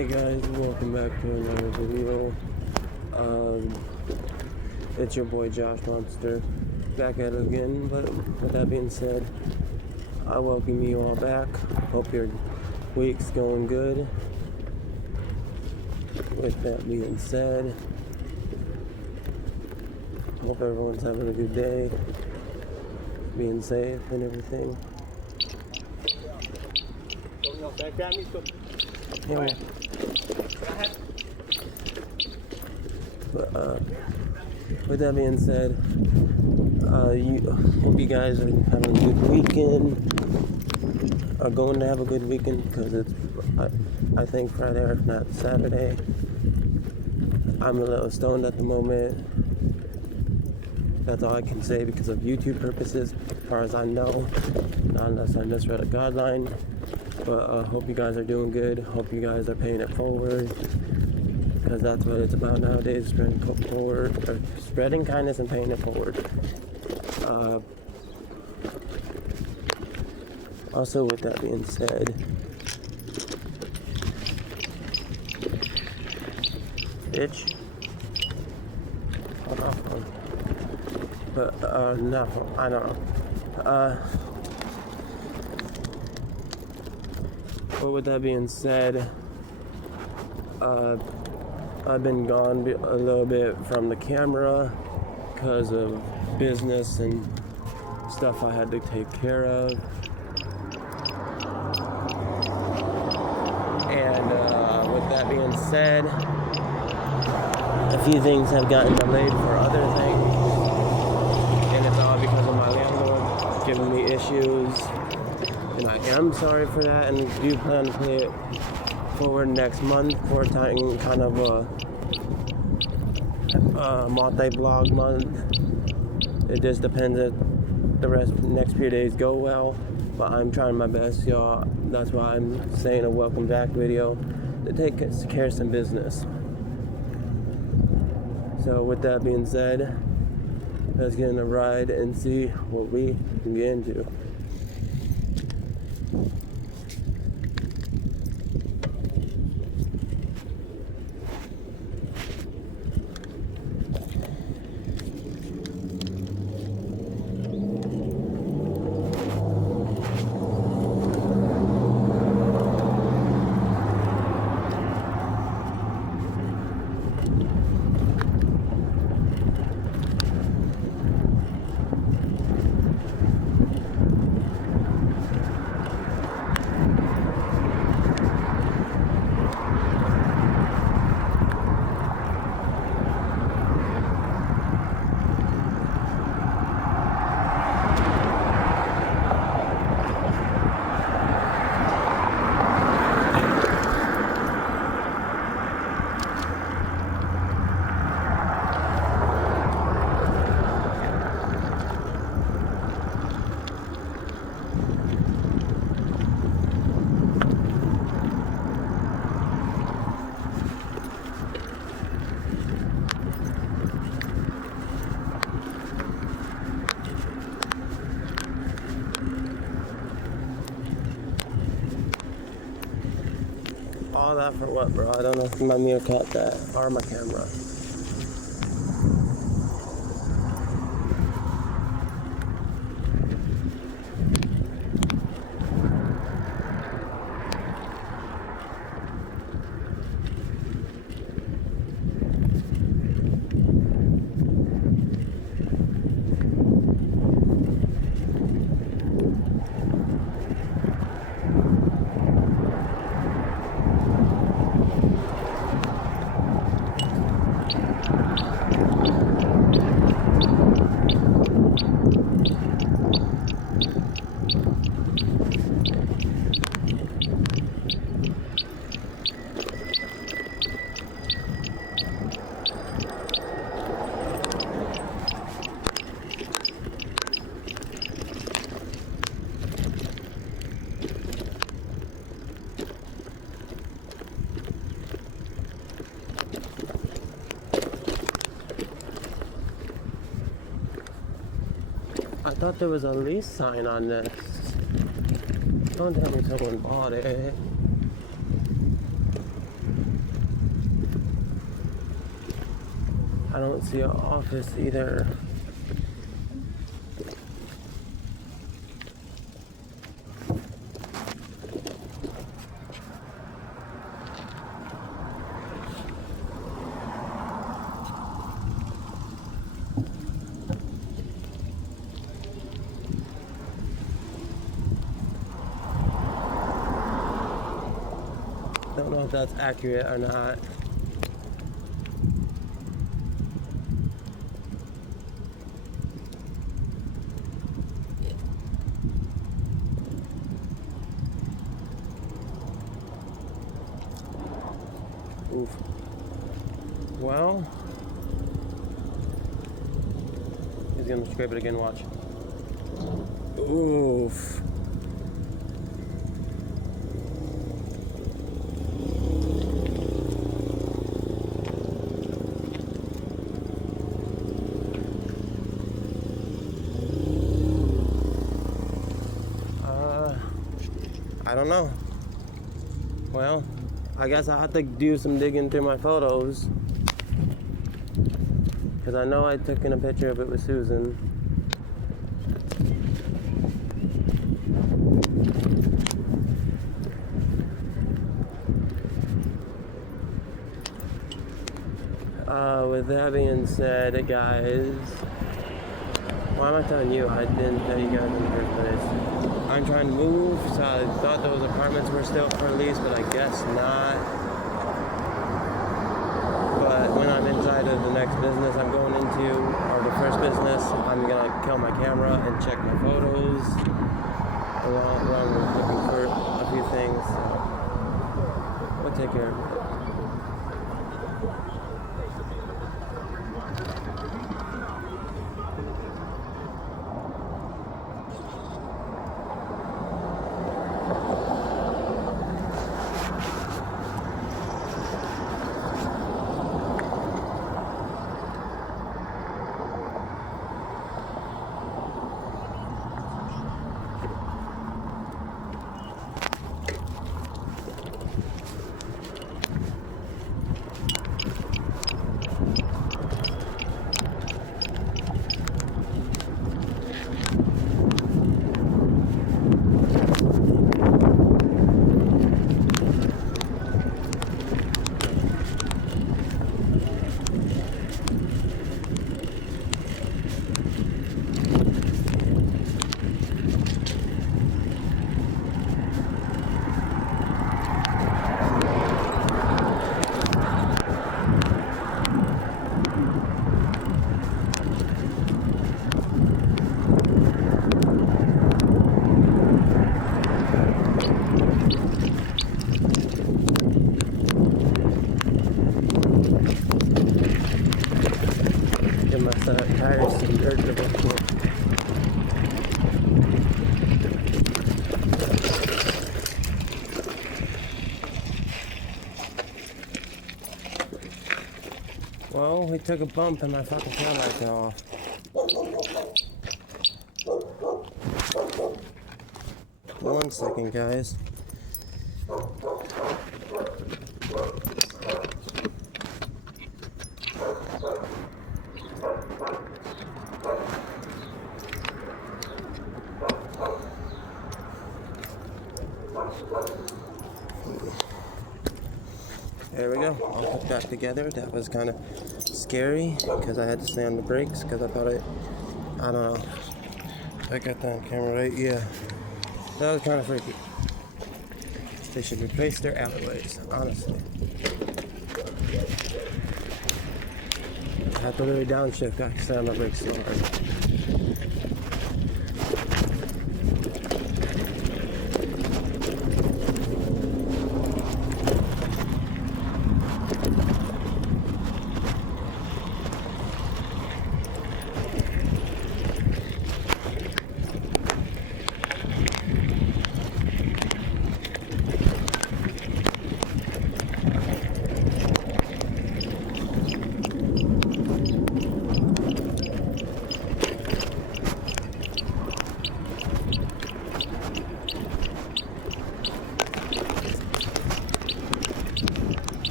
Hey guys, welcome back to another video. It's your boy Josh Monster back at it again. But with that being said, I welcome you all back. Hope your week's going good. With that being said, hope everyone's having a good day, being safe and everything. Anyway. But with that being said, hope you guys are having a good weekend. Are going to have a good weekend because it's I think Friday or if not Saturday. I'm a little stoned at the moment. That's all I can say because of YouTube purposes, as far as I know, not unless I misread a guideline. But hope you guys are doing good. Hope you guys are paying it forward, because that's what it's about nowadays: spreading kindness and paying it forward. Also, with that being said, bitch, hold on. But no, I don't know. But with that being said, I've been gone a little bit from the camera because of business and stuff I had to take care of. And with that being said, a few things have gotten delayed for other things, and it's all because of my landlord giving me issues. And I am sorry for that, and do plan to play it forward next month for kind of a multi-vlog month. It just depends if the next few days go well, but I'm trying my best, y'all. That's why I'm saying a welcome back video to take care of some business. So with that being said, let's get in a ride and see what we can get into. All that for what, bro? I don't know if my mirror caught that, or my camera. I thought there was a lease sign on this. Don't tell me someone bought it. I don't see an office either. Don't know if that's accurate or not. Oof. Well, he's gonna scrape it again, watch. Oof. I don't know. Well, I guess I'll have to do some digging through my photos. Because I know I took in a picture of it with Susan. With that being said, guys, why am I telling you? I didn't tell you guys in the first place. I'm trying to move, so I thought those apartments were still for lease, but I guess not. But when I'm inside of the next business I'm going into, or the first business, I'm gonna kill my camera and check my photos along with looking for a few things. So we'll take care of it. Tires some dirt to look for. Well, we took a bump and my fucking taillight fell off. One second, guys. There we go. I'll put that together. That was kind of scary because I had to stay on the brakes because I thought I don't know. I got that on camera right? Yeah. That was kind of freaky. They should replace their alleyways, honestly. I have to really downshift. I can stay on the brakes so hard.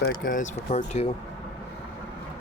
right back, guys, for part 2.